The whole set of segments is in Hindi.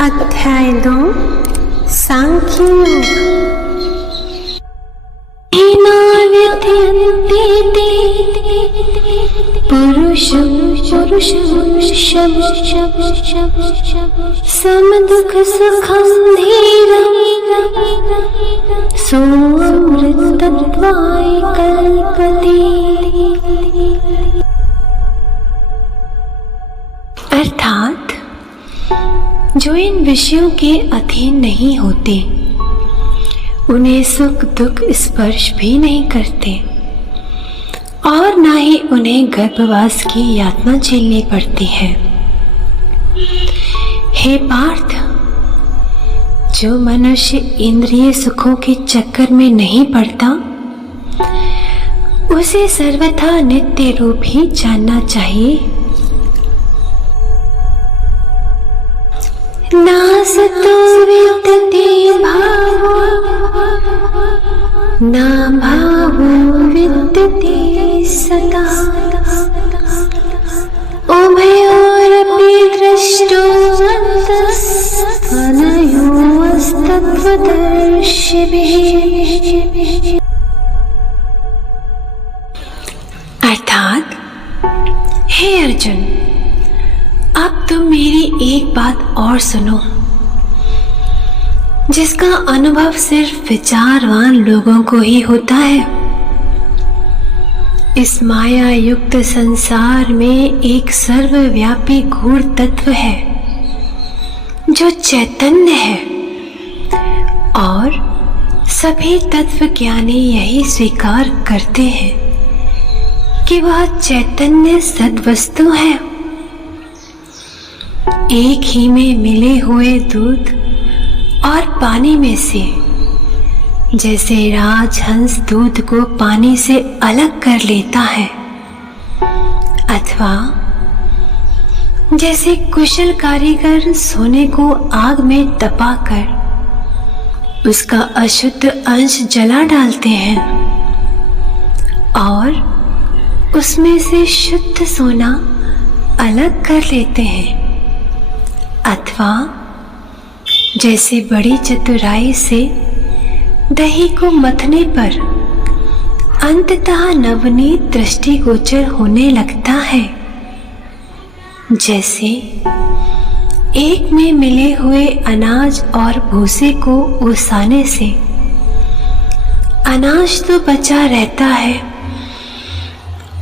अध्याय 2 सांख्य योग। समदुख सुखं धीरं सोऽमृतत्वाय कल्पते। अर्थात जो इन विषयों के अधीन नहीं होते, उन्हें सुख दुख स्पर्श भी नहीं करते और ना ही उन्हें गर्भवास की यातना झेलनी पड़ती है। हे पार्थ, जो मनुष्य इंद्रिय सुखों के चक्कर में नहीं पड़ता, उसे सर्वथा नित्य रूप ही जानना चाहिए। नासतो विद्यते भावो न भावो विद्यते सदा। उभयोरपि दृष्टो अनयोस्तत्त्वदर्शिभिः। अर्थात, हे अर्जुन, अब तुम मेरी एक बात और सुनो, जिसका अनुभव सिर्फ विचारवान लोगों को ही होता है। इस माया युक्त संसार में एक सर्वव्यापी गूढ़ तत्व है जो चैतन्य है, और सभी तत्व ज्ञानी यही स्वीकार करते हैं कि वह चैतन्य सद्वस्तु है। एक ही में मिले हुए दूध और पानी में से जैसे राजहंस दूध को पानी से अलग कर लेता है, अथवा जैसे कुशल कारीगर सोने को आग में तपाकर उसका अशुद्ध अंश जला डालते हैं और उसमें से शुद्ध सोना अलग कर लेते हैं, अथवा जैसे बड़ी चतुराई से दही को मथने पर अंततः नवनीत दृष्टिगोचर होने लगता है, जैसे एक में मिले हुए अनाज और भूसे को ओसाने से अनाज तो बचा रहता है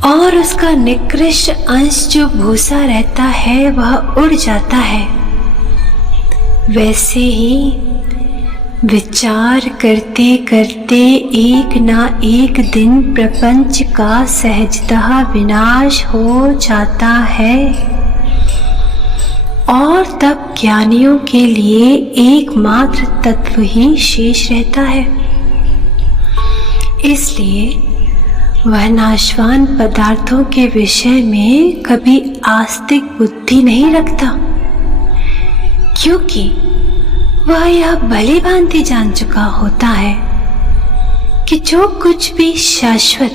और उसका निकृष्ट अंश जो भूसा रहता है वह उड़ जाता है। वैसे ही विचार करते करते एक ना एक दिन प्रपंच का सहजतः विनाश हो जाता है और तब ज्ञानियों के लिए एकमात्र तत्व ही शेष रहता है। इसलिए वह नाशवान पदार्थों के विषय में कभी आस्तिक बुद्धि नहीं रखता, क्योंकि वह यह भली भांति जान चुका होता है कि जो कुछ भी शाश्वत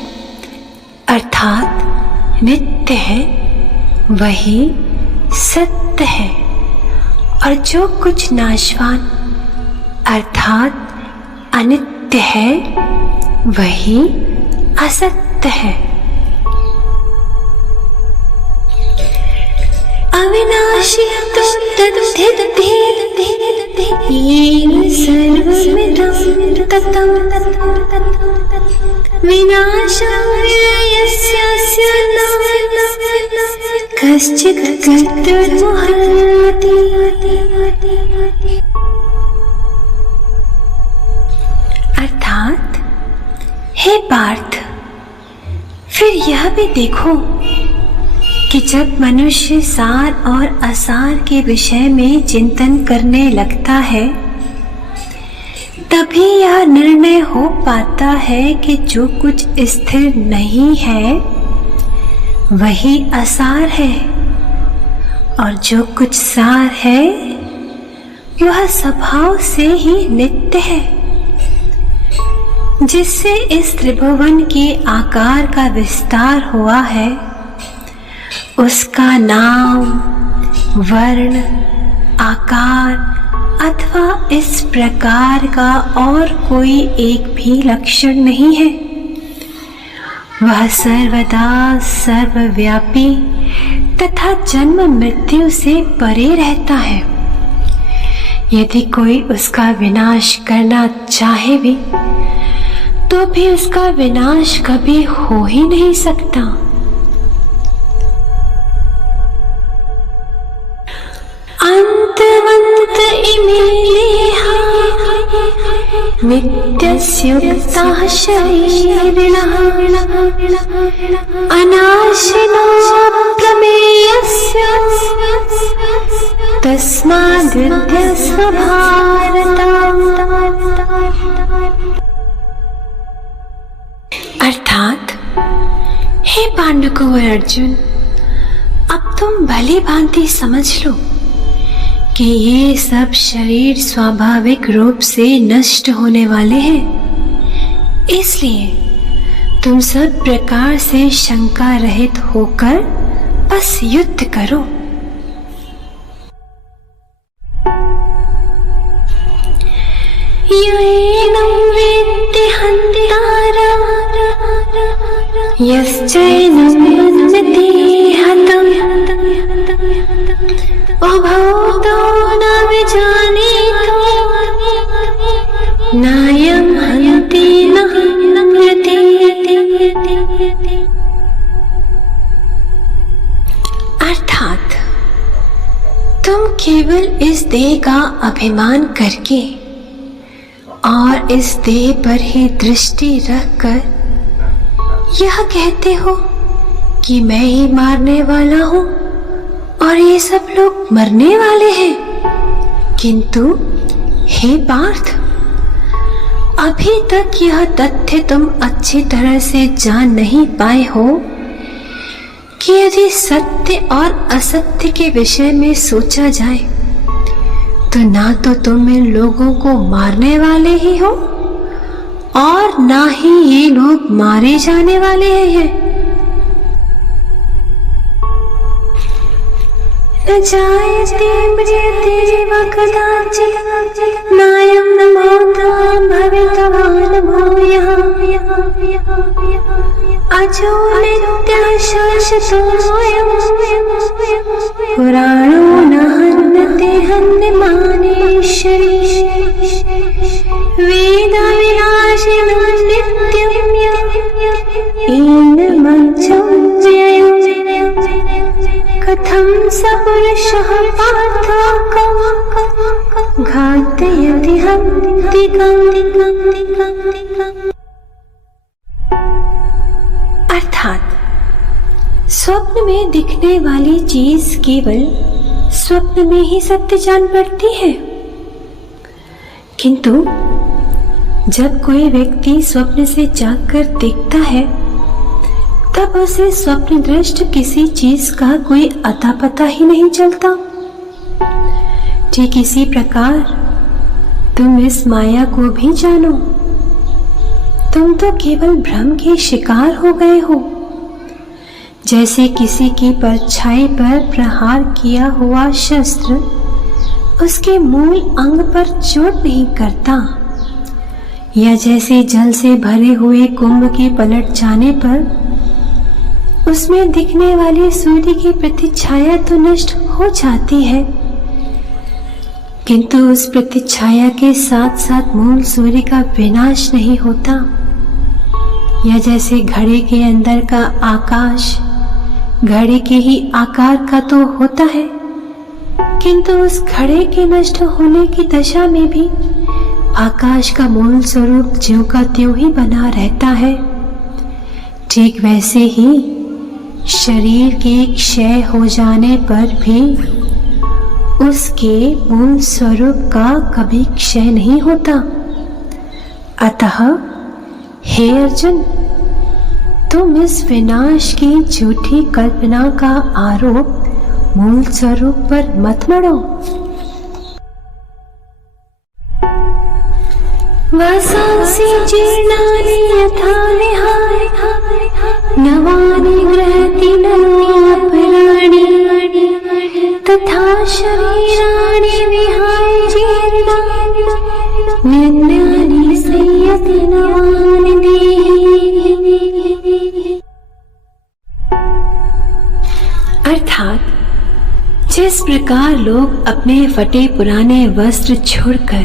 अर्थात नित्य है वही सत्य है, और जो कुछ नाशवान अर्थात अनित्य है वही असत्य है। अविनाशी तो तद्धिते येन सर्वमिदं ततं विनाशं यस्यास्य न कश्चित् कर्तुमर्हति। अर्थात, हे पार्थ, फिर यह भी देखो कि जब मनुष्य सार और असार के विषय में चिंतन करने लगता है, तभी यह निर्णय हो पाता है कि जो कुछ स्थिर नहीं है वही असार है, और जो कुछ सार है वह स्वभाव से ही नित्य है। जिससे इस त्रिभुवन के आकार का विस्तार हुआ है, उसका नाम, वर्ण, आकार अथवा इस प्रकार का और कोई एक भी लक्षण नहीं है। वह सर्वदा सर्वव्यापी तथा जन्म मृत्यु से परे रहता है। यदि कोई उसका विनाश करना चाहे भी तो भी उसका विनाश कभी हो ही नहीं सकता। अंतवंत इमे देहा नित्यस्युक्ताः शरीरिणः अनाशिनो प्रमेयस्य तस्माद्युध्यस्व भारत। अर्थात, हे पांडुकुंवर अर्जुन, अब तुम भली भांति समझ लो कि ये सब शरीर स्वाभाविक रूप से नष्ट होने वाले हैं। इसलिए तुम सब प्रकार से शंका रहित होकर बस युद्ध करो। येनं वेत्ति हन्तारं यश्चैनं मन्यते हतम् उभौ न विजानीतो नायं हन्ति न हन्यते। अर्थात, तुम केवल इस देह का अभिमान करके और इस देह पर ही दृष्टि रखकर यह कहते हो कि मैं ही मारने वाला हूँ और ये सब लोग मरने वाले हैं। किंतु हे पार्थ, अभी तक यह तथ्य तुम अच्छी तरह से जान नहीं पाए हो कि यदि सत्य और असत्य के विषय में सोचा जाए तो ना तो तुम इन लोगों को मारने वाले ही हो और ना ही ये लोग मारे जाने वाले हैं। न जायते म्रियते वा कदाचित् नायं मौतं भवितवान् भूयः अजो नित्यः शाश्वतोऽयं पुराणो न हन्यते हन्यमानेश्वरी वेदविनाशिनं नित्यं ईनमज्जं व्ययम् कथं स पुरुषः पार्थ घातयति हन्तिकम्। अर्थात, स्वप्न में दिखने वाली चीज केवल स्वप्न में ही सत्य जान पड़ती है, किंतु जब कोई व्यक्ति स्वप्न से जागकर देखता है तब उसे स्वप्न दृष्ट किसी चीज का कोई अता पता ही नहीं चलता। ठीक इसी प्रकार तुम इस माया को भी जानो। तुम तो केवल भ्रम के शिकार हो गए हो। जैसे किसी की परछाई पर प्रहार किया हुआ शस्त्र उसके मूल अंग पर चोट नहीं करता, या जैसे जल से भरे हुए कुंभ के पलट जाने पर उसमें दिखने वाली सूर्य की प्रतिछाया तो नष्ट हो जाती है, किंतु उस प्रतिछाया के साथ साथ मूल सूर्य का विनाश नहीं होता। या जैसे घड़े के अंदर का आकाश घड़े के ही आकार का तो होता है, किंतु उस घड़े के नष्ट होने की दशा में भी आकाश का मूल स्वरूप ज्यों का त्यों ही बना रहता है। ठीक वैसे ही शरीर के क्षय हो जाने पर भी उसके मूल स्वरूप का कभी क्षय नहीं होता। अतः हे अर्जुन, तुम इस विनाश की झूठी कल्पना का आरोप मूल स्वरूप पर मत मढ़ो। वासांसि जीर्णानि यथा विहाय नवानि गृह्णाति नरो अपराणि अर्थात जिस प्रकार लोग अपने फटे पुराने वस्त्र छोड़कर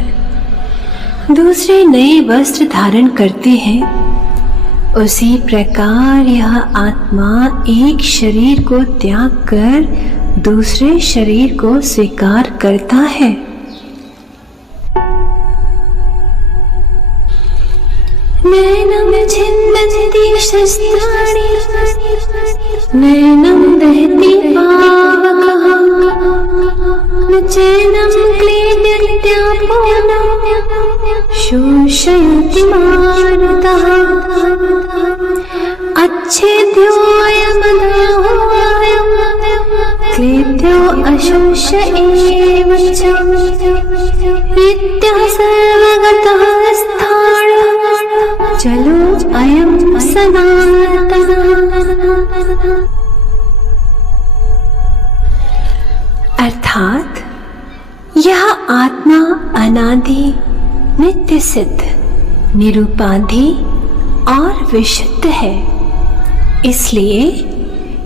दूसरे नए वस्त्र धारण करते हैं, उसी प्रकार यह आत्मा एक शरीर को त्याग कर दूसरे शरीर को स्वीकार करता है। नैनम छिन्दन्ति शस्त्राणि नैनम दहति पावकः न चैनं क्लेद्यत्यापो शोषयति मारुतः अच्छेद्योऽयमदाहोऽयं क्लेद्यो अशोष्य एव च नित्यः सर्वगतः स्थाणुः चलो अयं सनातनः। अर्थात यह आत्मा अनादि, नित्य सिद्ध, निरुपाधि और विशुद्ध है, इसलिए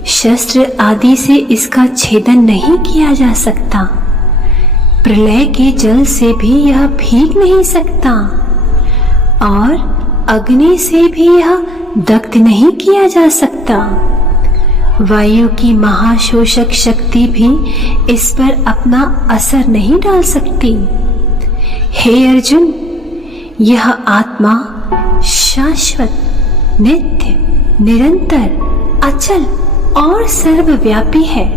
शस्त्र आदि से इसका छेदन नहीं किया जा सकता। प्रलय के जल से भी यह भीग नहीं सकता और अग्नि से भी यह दग्ध नहीं किया जा सकता। वायु की महाशोषक शक्ति भी इस पर अपना असर नहीं डाल सकती। हे अर्जुन, यह आत्मा शाश्वत, नित्य, निरंतर, अचल और सर्वव्यापी है,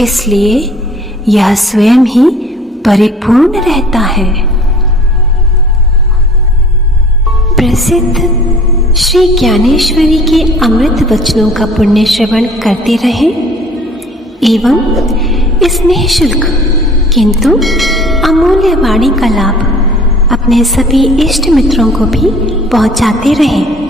इसलिए यह स्वयं ही परिपूर्ण रहता है। प्रसिद्ध श्री ज्ञानेश्वरी के अमृत वचनों का पुण्य श्रवण करते रहें एवं इस निःशुल्क किंतु अमूल्य वाणी का लाभ अपने सभी इष्ट मित्रों को भी पहुंचाते रहें।